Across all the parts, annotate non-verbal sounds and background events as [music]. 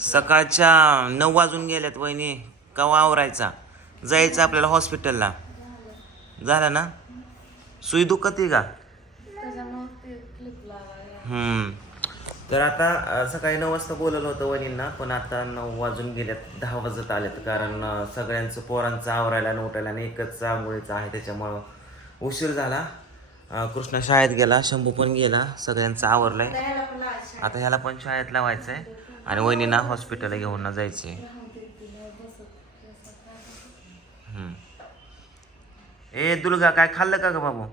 सकाळच्या नऊ वाजून गेल्यात वहिनी. कवा आवरायचा? जायचं आपल्याला हॉस्पिटलला झालं ना? सुई दुखते का? हम्म. तर आता सकाळी नऊ वाजता बोलवलं होतं वहिनींना पण आता नऊ वाजून गेल्यात दहा वाजत आलेत. कारण सगळ्यांचं पोरांचं आवरायला आणि आणि एकच आंघोळीचं आहे. त्याच्यामुळं उशीर झाला. कृष्णा शाळेत गेला शंभू पण गेला सगळ्यांचं आवरलंय. आता ह्याला पण शाळेत लावायचं आहे आणि वहिनींना हॉस्पिटलला घेऊन ना जायचं. ए दुर्गा काय खाल्लं का ग बाबू?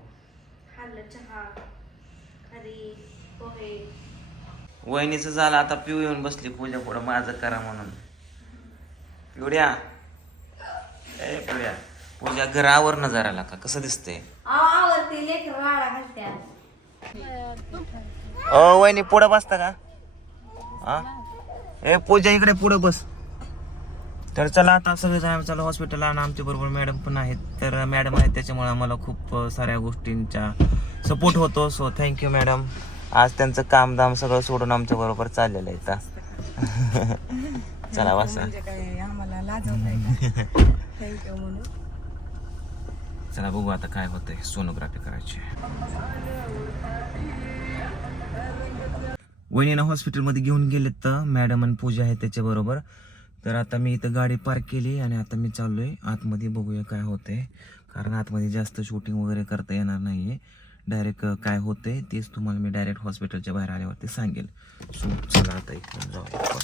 वहिनीचं झालं आता पिऊ येऊन बसली पूजा पुढं माझं करा म्हणून. पिवड्या. ए पिवड्या पूजा घर आवर ना जरा का कसं दिसतंय? ओ वहिनी पुढं बसता का? हा? ए पूजा इकडे पुढं बस. तर चला आता सगळे जण चला हॉस्पिटलला आणि आमच्या बरोबर मॅडम पण आहेत. तर मॅडम आहेत त्याच्यामुळे आम्हाला खूप साऱ्या गोष्टींचा सपोर्ट होतो. सो थँक्यू मॅडम आज त्यांचं काम दाम सगळं सोडून आमच्या बरोबर चाललेलं आहे. [laughs] चला बसा. म्हणजे [laughs] चला बघू आता काय होतंय सोनोग्राफी करायची. वहिनीनं हॉस्पिटलमध्ये घेऊन गेलेत तर मॅडम आणि पूजा आहे त्याच्याबरोबर. तर आता मी इथं गाडी पार्क केली आणि आता मी चाललोय. आतमध्ये बघूया काय होतंय. कारण आतमध्ये जास्त शूटिंग वगैरे करता येणार नाही आहे डायरेक्ट काय होतंय तेच तुम्हाला मी डायरेक्ट हॉस्पिटलच्या बाहेर आल्यावरती सांगेल. सो चला आता इथून जाऊया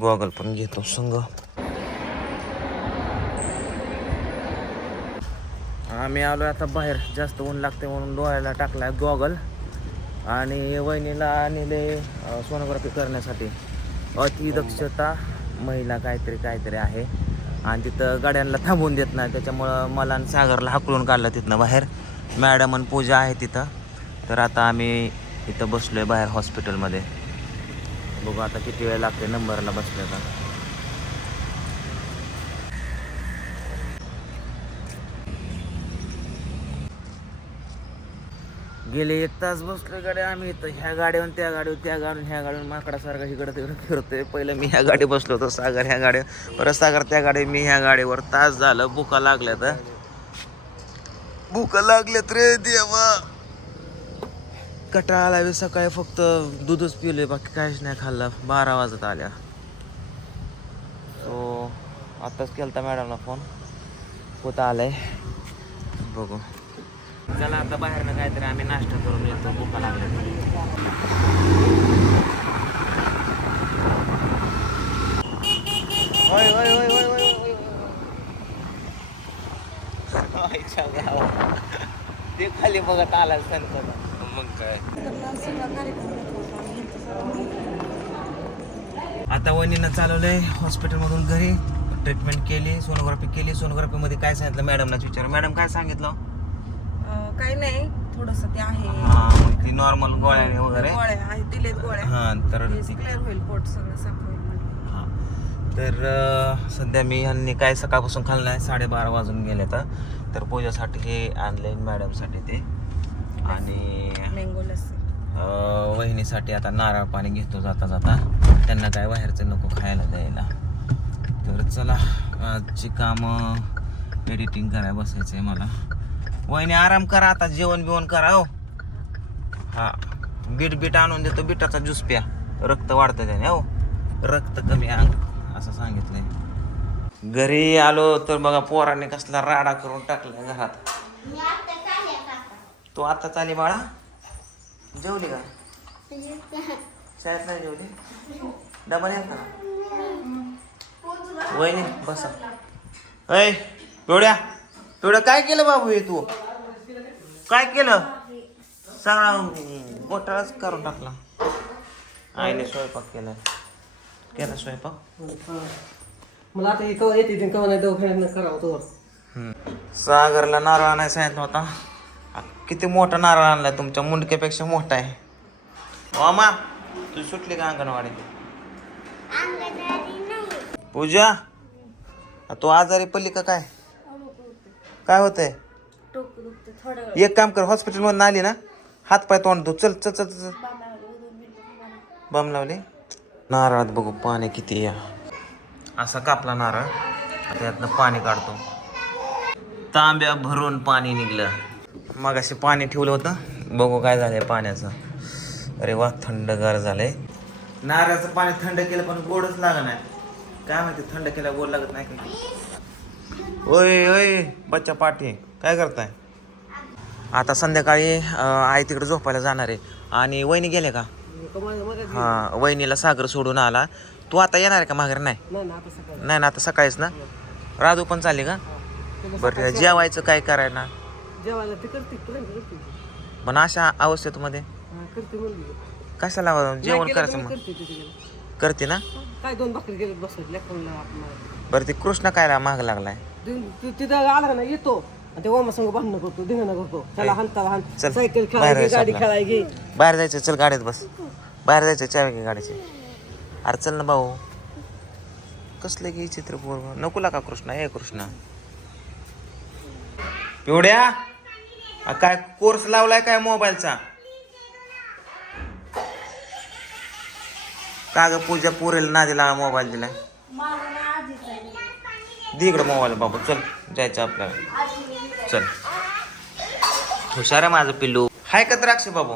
गॉगल पण घेतो संग. आम्ही आलो आता बाहेर. जास्त ऊन लागते म्हणून डोळ्याला टाकला गॉगल आणि वहिनीला आणले सोनोग्राफी करण्यासाठी. अतिदक्षता महिला काहीतरी काहीतरी आहे. आणि तिथं गाड्यांना थांबवून देत नाही त्याच्यामुळं मला आणि सागरला हाकलून काढलं तिथनं बाहेर. मॅडम आणि पूजा आहे तिथं. तर आता आम्ही इथं आहे बाहेर हॉस्पिटलमध्ये बघू आता किती वेळ लागते नंबरला बसले गेले एक तास बसलो गाड्या आम्ही इथं. ह्या गाड्यावर त्या गाडीवर त्या गाडून ह्या गाडीवर. माकडासारखा इकडं तिकडं फिरतोय. पहिलं मी ह्या गाडी बसलो होतो सागर ह्या गाडीवर. परत सागर त्या गाडी मी ह्या गाडीवर. तास झालं भुका लागल्या तर. भुका लागल्यात रे देवा. कटाळा आला सकाळी फक्त. दूधच पिले बाकी काहीच नाही खाल्लं. बारा वाजत आल्या. सो आत्ताच केलता मॅडमला फोन. कुठं आलाय. बघू. चला आता बाहेरनं काहीतरी आम्ही नाश्ता करून येतो. भुका लागल्या होय होय होय होय होय होय आईच्या गावात. ते खाली बघत आला संत मग काय? आता वहिनीनं चालवलंय हॉस्पिटलमधून घरी. ट्रीटमेंट केली सोनोग्राफी केली. सोनोग्राफी मध्ये काय सांगितलं? मॅडमनाच विचार. मॅडम काय सांगितलं? काही नाही थोडस ते आहे. हा ती नॉर्मल गोळ्याने वगैरे? गोळ्या आहे दिलेत गोळ्या. हा तर क्लिअर होईल पोट सगळं साफ होईल म्हणले. हा. तर सध्या मी ह्यांनी काय सकाळपासून खाल्लं आहे साडेबारा वाजून गेले तर तर पूजासाठी हे आणले मॅडमसाठी ते. आणि वहिनीसाठी आता नारळ पाणी घेतो जाता जाता. त्यांना काय बाहेरचं नको खायला द्यायला. तर चला आजची कामं एडिटिंग करायला बसायचं आहे मला. वहिनी आराम करा आता जेवण बिवण करा हो. हा. बीट बीट आणून देतो बिटाचा ज्यूस प्या. रक्त वाढतं त्याने हो. रक्त कमी अंग असं सांगितलंय. घरी आलो तर बघा पोराने कसला राडा करून टाकलाय घरात. तू आता चाली बाळा? जेवली का? शाळेत नाही जेवली? डबल येत का? वहिनी बसा. अय पिवड्या पिवड्या काय केलं बाबू हे तू? काय केलं? सगळा गोटाळाच करून टाकला. आईने स्वयंपाक केला केला स्वयंपाक? मला आता हे कवा येते ते कवा नाही दवाखान्यात करावं तो. सागरला नारळ आणायला सांगितलं होता. किती मोठा नारळ आणलाय तुमच्या मुंडक्यापेक्षा मोठा आहे. मामा तू सुटली का अंगणवाडी पूजा आ, तू आजारी पडली का काय? काय होतंय? टोक दुखते थोडं एक काम कर हॉस्पिटल मधून आली ना हात पाय तोंड धु चल चल चल चल. बम लावली नारळात बघू पाणी किती या असा कापला नारळ. आता यातनं पाणी काढतो. तांब्या भरून पाणी निघलं. मग असे पाणी ठेवलं होतं. बघू काय झालंय पाण्याचं. अरे वा थंडगार झालंय. नारळाचं पाणी थंड केलं पण गोडच लागत नाही. काय माहिती थंड केलं गोड लागत नाही का? ओय ओय बच्चा पाठी. काय करताय? आता संध्याकाळी आई तिकडे झोपायला जाणार आहे. आणि वहिनी गेले का? हा वहिनीला सागर सोडून आला. तू आता येणार आहे का माघारी? नाही. नाही ना आता ना सकाळीच ना? राजू पण चालली का? बरं जेवायचं काय करायला? पण अशा अवस्थेत मध्ये कशाला जेवण करायचं मग करते ना? काय दोन भाकरी गेले बसत बरं ते कृष्ण काय माग लागलाय? तिथं आला नाही? येतो. आणि ते ओमा संग भांडणं करतो धिंगाणं करतो. त्याला हाणताला हाण चल, सायकल बाहेर खेळायची जायचं गाडी आपलं. खेळायची. बाहेर जायचं चल गाडीत बस. बाहेर जायचं चावी घे गाडीची. अरे चल ना भाऊ. कसलं घे चित्र पूर्व नको का कृष्ण हे कृष्ण. पिवड्या काय कोर्स लावलाय काय मोबाईलचा? का ग पूजा पुरेल नादी लावा मोबाईल दिलाय? मारून आधीच आहे दे इकडे मोबाईल बाबू चल जायचं आपल्याला. चल. हुशार आहे माझं पिल्लू. हाय का द्राक्ष बाबू?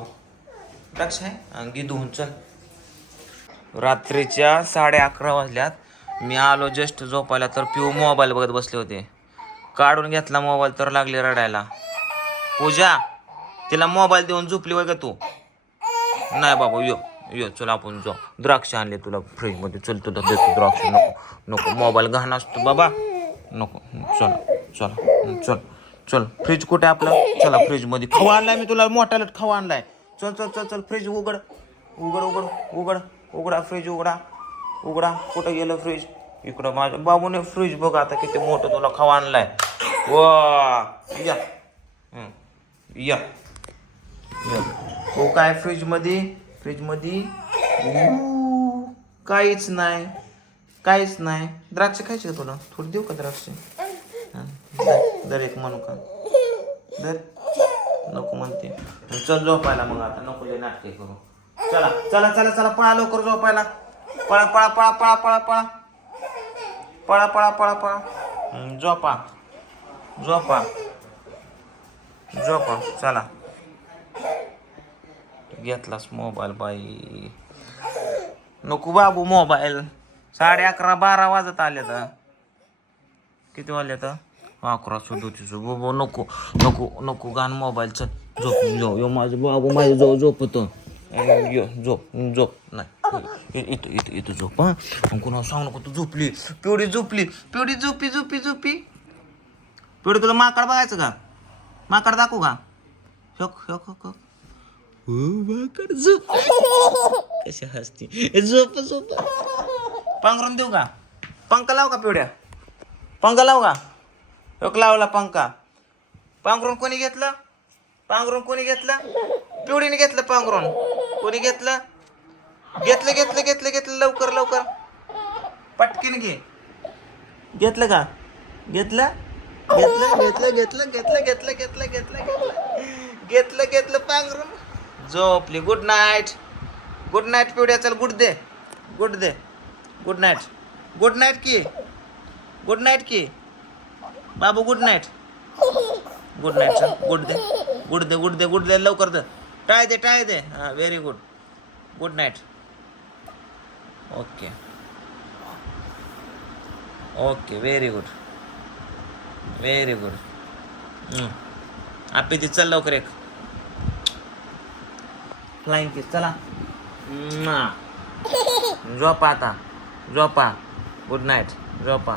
द्राक्ष आहे? अंगी धुवून चल. रात्रीच्या साडे अकरा वाजल्यात. मी आलो जस्ट झोपायला तर पिऊ मोबाईल बघत बसले होते. काढून घेतला मोबाईल तर लागले रडायला. पूजा तिला मोबाईल देऊन झोपली वय का तू? नाही बाबा यो यो चल आपण जाऊ द्राक्ष आणले तुला फ्रीजमध्ये. चल तुला देतो द्राक्ष नको नको. मोबाईल घाण असतो बाबा. नको चल चल चल. चल फ्रीज कुठे आपला? चला फ्रीजमध्ये खाऊ आणलाय मी तुला मोठा लट खाऊ आणलाय. चल चल चल चल फ्रीज उघड. उघड उघड उघड. उघडा फ्रीज उघडा. उघडा कुठं गेलं फ्रीज इकडं माझ्या बाबूने फ्रीज बघ आता किती मोठं तुला खाऊ आणलाय. वा या. या. या. हो काय फ्रीजमध्ये फ्रीजमध्ये काहीच नाही. काहीच नाही. द्राक्ष खायचे का तुला? थोडी देऊ का द्राक्ष? दर- एक म्हणू का? दर? नको म्हणते. चल झोपायला मग आता नको लय नाटके करू. चला चला चला चला पळा लवकर झोपायला. पळा पळा पळा पळा पळा पळा. पळा पळा पळा पळा. झोपा. झोपा. झोपा. चला. घेतलास मोबाईल बाई. नको बाबू मोबाईल. साडे अकरा बारा वाजत आले तर किती वाजले तर अकरा सदोतीस बाबा नको नको नको गाण मोबाईल चल झोप यो यो माझं बाबा माझ्या जवळ झोपतो. यो झोप झोप नाही. इथं इथं इथं झोप हा. आणि कुणाला सांग नको तू झोपली. पिवडी झोपली पिवडी झोपी झोपी झोपी. पिवडी तुला माकड बघायचं का? माकड दाखवू का? शोक शोक शोक हो माकड झोप. कशी हसती. झोप झोप. पांघरून देऊ का? पंख लाव का पिवड्या? पंख लाव का? एक लावला पंखा. पांघरून कोणी घेतलं? पांघरून कोणी घेतलं? पिवडीने घेतलं पांघरून. कोणी घेतलं? घेतलं घेतलं घेतलं घेतलं. लवकर लवकर. पटकीन घे. घेतलं का? घेतलं? घेतलं घेतलं घेतलं घेतलं घेतलं घेतलं घेतलं घेतलं. घेतलं घेतलं पांघरून. झोपली. गुड नाईट गुड नाईट पिवड्या. चल गुड दे गुड दे गुड नाईट गुड नाईट की? गुड नाईट की? बाबू good night good night sir good दे गुड दे गुड दे गुड दे लवकर दे. टाय दे टाय दे. हां very good good night okay okay very good very good आपली ती चल लवकर एक. फ्लाईंग किस चला. झोपा आता. झोपा. गुड नाईट झोपा.